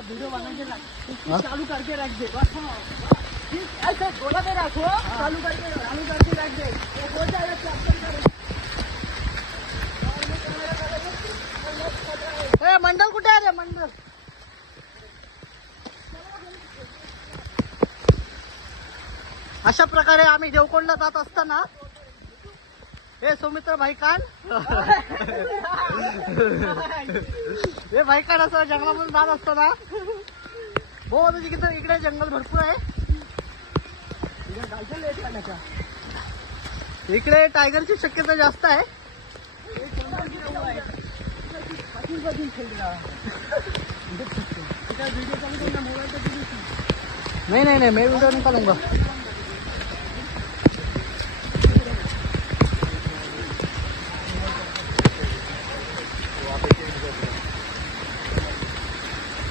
Video बनाने चालू करके रख दे बस। ऐसे बोला दे रखो, चालू करके रख दे, वो हो जाएगा कैप्चर करेगा। ए मंडल कुठे आहे रे मंडल? अशा प्रकारे आम्ही देवकोंडला जात असताना हे सुमित्र भाईकान हे भाईकान असं जंगलामधून जात असताना हो तिकडे इकडे जंगल भरपूर आहे. इकडे टायगरची शक्यता जास्त आहे. नहीं मैं वीडियो निकालूंगा.